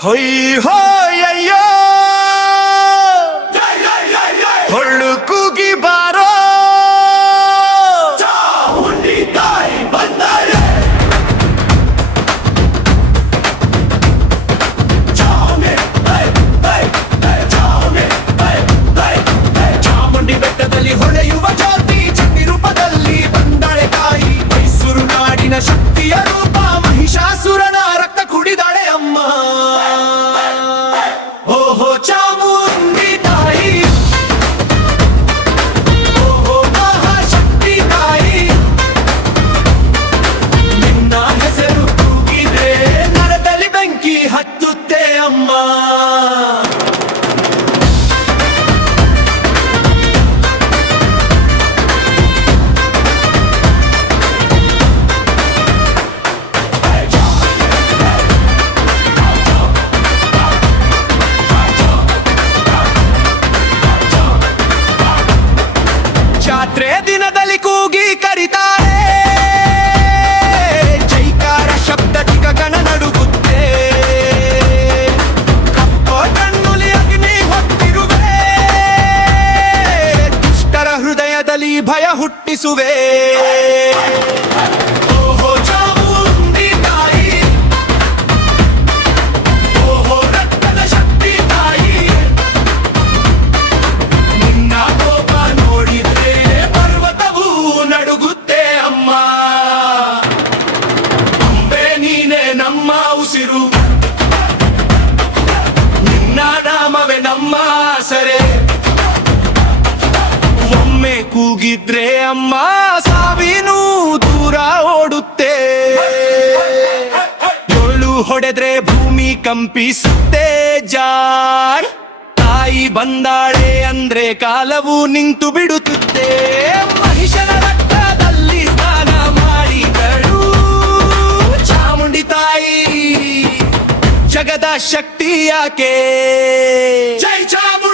ಹೊಯ್ ಹೋಯಯ್ಯೋ ಹೊಳ್ಳು ಕೂಗಿ ಬಾರೋ ಚಾಮುಂಡಿ ತಾಯಿ ಬಂದಾಳೆ ಚಾಮುಂಡಿ ಬೆಟ್ಟದಲ್ಲಿ ಹೊಳೆಯುವ ಜ್ಯೋತಿ ಚಂಡಿ ರೂಪದಲ್ಲಿ ಬಂದಾಳೆ ತಾಯಿ ಮೈಸೂರು ನಾಡಿನ ಶಕ್ತಿಯ ರೂಪ ಮಹಿಷಾಸುರನ ರಕ್ತ ಕುಡಿದಾಳೆ ಅಮ್ಮ ಓಹೋ ಚಾಮುಂಡಿ ತಾಯಿ ಓಹೋ ಮಹಾಶಕ್ತಿ ತಾಯಿ ನಿನ್ನ ಹೆಸರು ಕೂಗಿದ್ರೆ ನರದಲ್ಲಿ ಬೆಂಕಿ ಹತ್ತುತ್ತೆ ಅಮ್ಮ ಜಾತ್ರೆ ದಿನದಲ್ಲಿ ಕೂಗಿ ಕರಿತಾಳೆ ಜೈಕಾರ ಶಬ್ದ ಗಗನ ನಡುಗುತ್ತೆ ಕಪ್ಪ ಕಣ್ಣುಲಿ ಅಗ್ನಿ ಹೊತ್ತಿರುವೆ ದುಷ್ಟರ ಹೃದಯದಲ್ಲಿ ಭಯ ಹುಟ್ಟಿಸುವೆ ಓಹೋ ಚಾಮುಂಡಿ ತಾಯಿ ಓಹೋ ರಕ್ತದ ಶಕ್ತಿ ತಾಯಿ ನಿನ್ನ ಕೋಪ ನೋಡಿದ್ರೆ ಪರ್ವತವು ನಡುಗುತ್ತೆ ಅಮ್ಮ ಅಂಬೆ ನೀನೆ ನಮ್ಮ ಉಸಿರು ನಿನ್ನ ನಾಮವೇ ನಮ್ಮ ಆಸರೆ ಒಮ್ಮೆ ಕೂಗಿದ್ರೆ ಅಮ್ಮ ಸಾವಿನೂ ದೂರ ಓಡುತ್ತೆ ಡೊಳ್ಳು ಹೊಡೆದ್ರೆ ಭೂಮಿ ಕಂಪಿಸುತ್ತೆ ಜಾರ್ ತಾಯಿ ಬಂದಾಳೆ ಅಂದ್ರೆ ಕಾಲವು ನಿಂತು ಬಿಡುತ್ತೆ ಮಹಿಷನ ರಕ್ತದಲ್ಲಿ ಸ್ನಾನ ಮಾಡಿದಳು ಚಾಮುಂಡಿ ತಾಯಿ ಜಗದ ಶಕ್ತಿ ಯಾಕೆ ಜೈ ಚಾಮುಂಡಿ